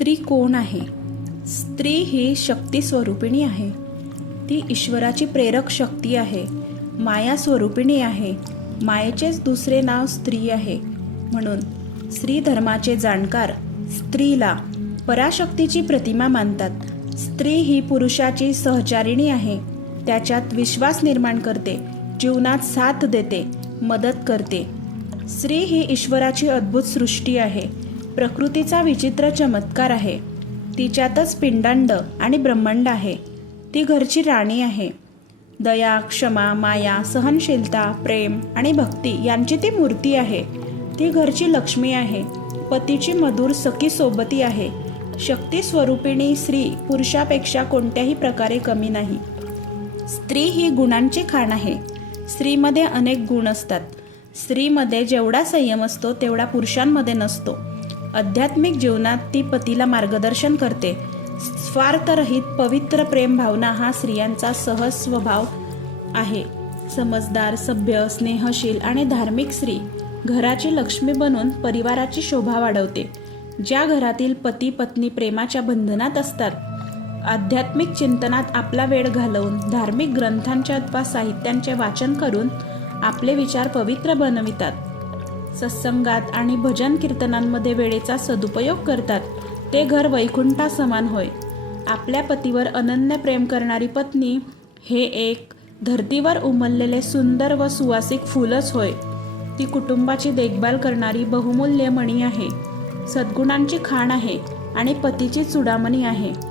स्त्री कोण आहे? स्त्री ही शक्ती स्वरूपिणी आहे. ती ईश्वराची प्रेरक शक्ती आहे. माया स्वरूपिणी आहे. मायेचेच दुसरे नाव स्त्री आहे. म्हणून स्त्री धर्माचे जाणकार स्त्रीला पराशक्तीची प्रतिमा मानतात. स्त्री ही पुरुषाची सहचारिणी आहे. त्याच्यात विश्वास निर्माण करते, जीवनात साथ देते, मदत करते. स्त्री ही ईश्वराची अद्भुत सृष्टी आहे. प्रकृतीचा विचित्र चमत्कार आहे. तिच्यातच पिंडांड आणि ब्रह्मांड आहे. ती घरची राणी आहे. दया, क्षमा, माया, सहनशीलता, प्रेम आणि भक्ती यांची ती मूर्ती आहे. ती घरची लक्ष्मी आहे. पतीची मधुर सखी सोबती आहे. शक्ती स्वरूपिणी स्त्री पुरुषापेक्षा कोणत्याही प्रकारे कमी नाही. स्त्री ही गुणांची खाण आहे. स्त्रीमध्ये अनेक गुण असतात. स्त्रीमध्ये जेवढा संयम असतो तेवढा पुरुषांमध्ये नसतो. आध्यात्मिक जीवनात ती पतीला मार्गदर्शन करते. स्वार्थरहित पवित्र प्रेम भावना हा स्त्रियांचा सहज स्वभाव आहे. समजदार, सभ्य, स्नेहशील आणि धार्मिक स्त्री घराची लक्ष्मी बनून परिवाराची शोभा वाढवते. ज्या घरातील पती पत्नी प्रेमाच्या बंधनात असतात, आध्यात्मिक चिंतनात आपला वेळ घालवून धार्मिक ग्रंथांच्या अथवा साहित्यांचे वाचन करून आपले विचार पवित्र बनवितात, सत्संगात आणि भजन कीर्तनांमध्ये वेळेचा सदुपयोग करतात, ते घर वैकुंठा समान होय. आपल्या पतीवर अनन्य प्रेम करणारी पत्नी हे एक धर्तीवर उमललेले सुंदर व सुवासिक फुलच होय. ती कुटुंबाची देखभाल करणारी बहुमूल्य मणी आहे. सद्गुणांची खाण आहे आणि पतीची चुडामणी आहे.